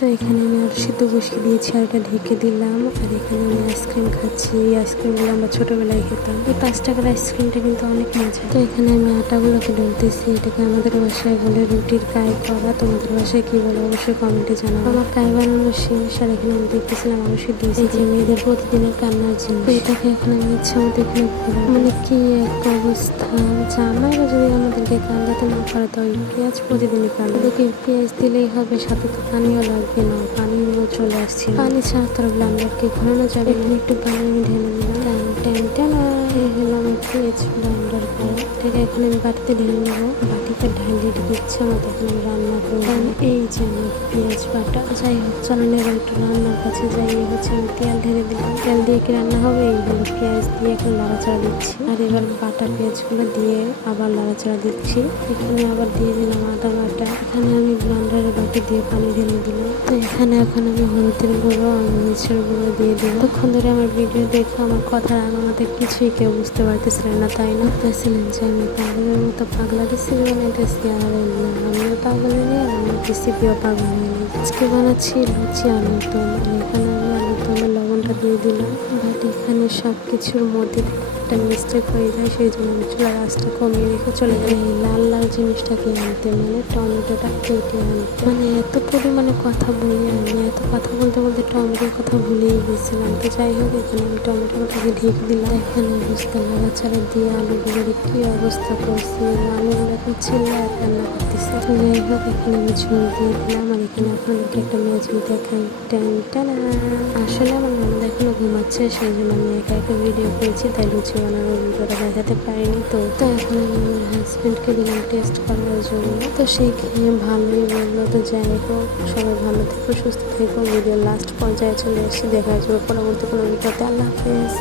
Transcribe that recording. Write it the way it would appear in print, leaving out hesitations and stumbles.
তো এখানে আমি আলু সিদ্ধ বসিয়ে দিয়েছি আর এটা ঢেকে দিলাম। আর এখানে আমি আইসক্রিম খাচ্ছি। এই আইসক্রিমগুলো আমরা ছোটবেলায় খেতাম। এই 5 টাকার আইসক্রিমটা কিন্তু অনেক মজা। তো এখানে আমি আটাগুলোকে ডলতেছি। এটাকে আমাদের বাসায় বলে রুটির কাই করা। তোমাদের বাসায় কি বলে অবশ্যই কমেন্টে জানাবো। আমার কাই বানানো শেষ। আর এখানে আমি দেখতেছিলাম আলু সিদ্ধ এই যে মেয়েদের প্রতিদিনের কান্নার জিনিস। তো এটাকে এখন আমি ইচ্ছা মতো এখানে মানে কি এক অবস্থা। জামাইরা যদি আমাদেরকে কান্দাতে না পারে তো পেঁয়াজ প্রতিদিনই কান্দে। ওদেরকে পেঁয়াজ দিলেই হবে, সাথে তো পানিও লাগবে না। পানিও চলে আসছে। পানি ছাড়া তো ব্লান্ডারকে ঘোরানো যাবে। এখানে একটু পানি আমি ঢেলে দিলাম। টানা এই হলো আমার পেঁয়াজ ব্লান্ডার করা। এটাকে এখন আমি বাটিতে ঢেলে নেবো। বাটিতে ঢালিয়ে ইচ্ছা মতো এখন আমি রান্না করবো। এই যে আমার পেঁয়াজ বাটা। যাই হোক চলেন এবার একটু রান্নার কাছে যাই। হচ্ছে আমি তেল ঢেলে দিলাম। তেল দিয়ে কি রান্না হবে? এই হলো পেঁয়াজ দিয়ে এখন নাড়াচাড়া দিচ্ছি। আর এবার বাটা পেঁয়াজগুলো দিয়ে আবার নাড়াচাড়া দিচ্ছি। এখানে আবার দিয়ে দিলাম আদা বাটা। এখানে আমি ব্লান্ডারের বাটি দিয়ে পানি ঢেলে দিলাম। তো এখানে এখন আমি হলুদের গুঁড়ো আর মরিচের গুঁড়ো দিয়ে দিলাম। তখন ধরে আমার ভিডিও দেখে আমার কথার আগামাতে কিছুই কেউ বুঝতে পারতেছিলেন না, তাই না? বুঝতেছিলেন যে আমি পাগলের মতো পাগলা রেসিপি বানাইতেছি। আর না, আমিও পাগলের নিয়ে আমার রেসিপিও পাগল হয়নি। আজকে বানাচ্ছি লুচি আলুর দম। আর এখানে আমি আলুর দমের লবণটা দিয়ে দিলাম। বাট এখানে সব কিছুর মধ্যে একটা মিস্টেক হয়ে যায়, সেই জন্য আমি চুলার আঁচটা কমিয়ে রেখে চলে যাই এই লাল লাল জিনিসটাকে আনতে, মানে টমেটোটা কেটে আনতে। মানে এত পরিমাণে কথা বলি আমি, এত কথা বলতে বলতে টমেটোর কথা ভুলেই গেছিলাম। তো যাই হোক এখানে আমি টমেটোটাকে ঢেকে দিলাম। এখানে অবস্থা নাড়াচাড়া দিয়ে আলুগুলোর কি অবস্থা করছি, আলুগুলো এখন চিল্লায় রান্না করতেছি। তো যাই হোক এখানে আমি ঝোল দিয়ে দিলাম। আর এখানে আপনাদেরকে একটা ম্যাজিক দেখাই। টানা আসলে আমার ননদ এখনো ঘুমাচ্ছে, সেই জন্য আমি একা একা ভিডিও করেছি, তাই লুচি বানানোর ভিডিওটা দেখাতে পারিনি। তো এখন আমি আমার হাজব্যান্ডকে দিলাম টেস্ট করার জন্য। তো সেই খেয়ে ভালোই বললো। তো যাই হোক সবাই ভালো থেকো, সুস্থ থেকো। ভিডিও লাস্ট পর্যায়ে চলে এসে দেখা যাবে পরবর্তী কোনো ভিডিওতে। আল্লাহ হাফেজ।